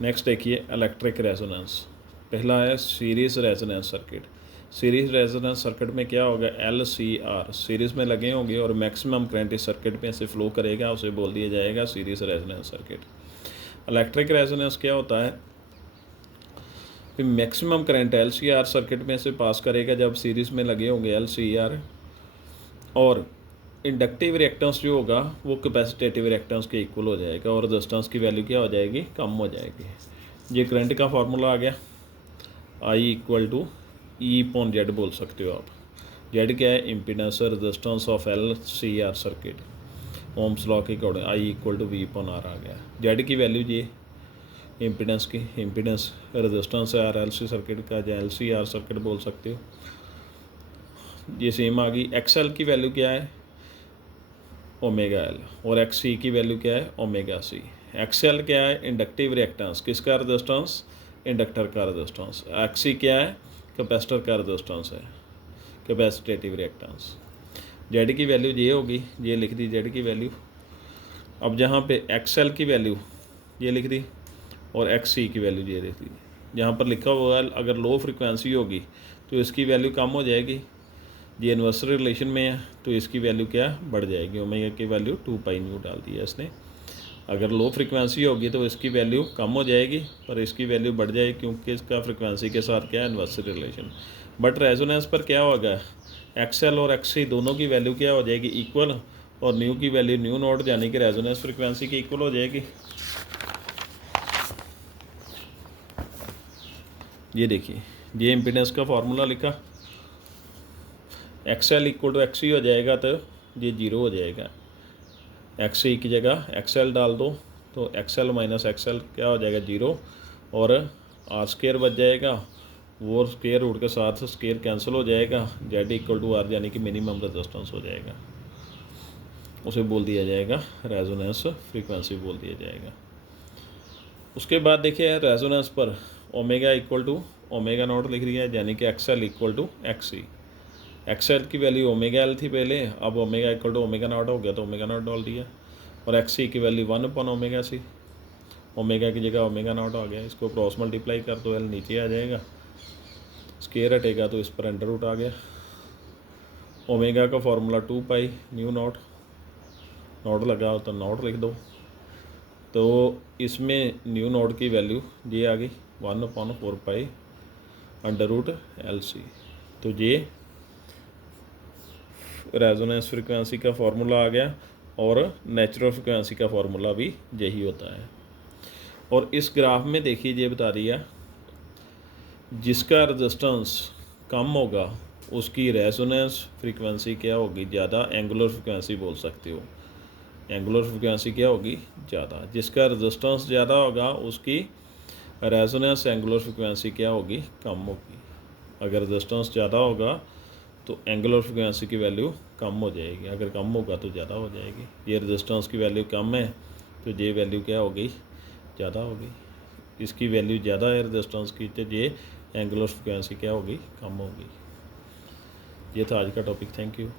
Next देखिए electric resonance. पहला है series resonance circuit. Series resonance circuit में क्या होगा, LCR सीरीज़ में लगे होंगे और मैक्सिमम करंट इस सर्किट में से फ्लो करेगा, उसे बोल दिया जाएगा series resonance circuit. Electric resonance क्या होता है कि मैक्सिमम करंट LCR सर्किट में से पास करेगा जब सीरीज़ में लगे होंगे LCR, और इंडक्टिव रिएक्टेंस जो होगा वो कैपेसिटेटिव रिएक्टेंस के इक्वल हो जाएगा और रेजिस्टेंस की वैल्यू क्या हो जाएगी, कम हो जाएगी। ये करंट का फार्मूला आ गया, I = E/Z बोल सकते हो आप। जेड क्या है, impedance resistance of LCR circuit, Ohm's law के अकॉर्डिंग I = V/R आ गया। जेड की वैल्यू ये इम्पीडेंस की, इम्पीडेंस रेजिस्टेंस है RLC सर्किट का, या LCR सर्किट बोल सकते हो, ये सेम आ गई। XL की वैल्यू क्या है, ω/L, और XC की वैल्यू क्या है, ω/C। XL क्या है, इंडक्टिव रिएक्टेंस, किसका रेजिस्टेंस, इंडक्टर का रेजिस्टेंस। XC क्या है, कैपेसिटर का रेजिस्टेंस है, कैपेसिटेटिव रिएक्टेंस। जेड की वैल्यू ये होगी, ये लिख दी जेड की वैल्यू। अब जहाँ पे XL की वैल्यू ये लिख दी और XC की वैल्यू ये लिख दी। जहाँ पर लिखा हुआ है अगर लो फ्रिक्वेंसी होगी तो इसकी वैल्यू कम हो जाएगी, ये इन्वर्सरी रिलेशन में है तो इसकी वैल्यू क्या बढ़ जाएगी, ओमेगा की वैल्यू 2πν डाल दी है इसने। अगर लो फ्रिक्वेंसी होगी तो इसकी वैल्यू कम हो जाएगी पर इसकी वैल्यू बढ़ जाएगी क्योंकि इसका फ्रिक्वेंसी के साथ क्या है, इन्वर्सरी रिलेशन। बट रेजोनेंस पर क्या होगा, XL और XC दोनों की वैल्यू क्या हो जाएगी, इक्वल, और न्यू की वैल्यू न्यू नॉट यानी कि रेजोनेंस फ्रिक्वेंसी की इक्वल हो जाएगी। ये देखिए, ये इम्पीडेंस का फार्मूला लिखा, XL = XC हो जाएगा तो ये 0 हो जाएगा। XC की जगह XL डाल दो तो XL - XL क्या हो जाएगा, 0, और R² बच जाएगा, वो स्क्वायर रूट के साथ स्क्वायर कैंसिल हो जाएगा। Z = R यानी कि मिनिमम रेजिस्टेंस हो जाएगा, उसे बोल दिया जाएगा रेजोनेंस फ्रीक्वेंसी बोल दिया जाएगा। उसके बाद देखिए रेजोनेंस पर ओमेगा = ω0 लिख दिया यानी कि XL = XC। XL की वैल्यू ω/L थी पहले, अब ओमेगा = ω0 हो गया तो ω0 डाल दिया, और XC की वैल्यू 1/ωc, ओमेगा की जगह ω0 आ गया। इसको क्रॉस मल्टीप्लाई कर दो, L नीचे आ जाएगा, स्केयर हटेगा तो इस पर अंडर रूट आ गया। ओमेगा का फार्मूला 2πν0, नॉट लगा हो तो नॉट लिख दो, तो इसमें न्यू नॉट की वैल्यू ये आ गई 1/4π√LC। तो ये रेजोनेंस फ्रिक्वेंसी का फार्मूला आ गया, और नेचुरल फ्रिक्वेंसी का फार्मूला भी यही होता है। और इस ग्राफ में देखिए ये बता दिया, जिसका रेजिस्टेंस कम होगा उसकी रेजोनेंस फ्रिक्वेंसी क्या होगी, ज़्यादा, एंगुलर फ्रिक्वेंसी बोल सकते हो, एंगुलर फ्रिक्वेंसी क्या होगी, ज़्यादा। जिसका रेजिस्टेंस ज़्यादा होगा उसकी रेजोनेंस एंगुलर फ्रिक्वेंसी क्या होगी, कम होगी। अगर रेजिस्टेंस ज़्यादा होगा तो एंगुलर फ्रिक्वेंसी की वैल्यू कम हो जाएगी, अगर कम होगा तो ज़्यादा हो जाएगी। ये रेजिस्टेंस की वैल्यू कम है तो ये वैल्यू क्या होगी, ज़्यादा होगी। इसकी वैल्यू ज़्यादा है रेजिस्टेंस की तो ये एंगुलर फ्रिक्वेंसी क्या होगी, कम होगी। ये था आज का टॉपिक। Thank you.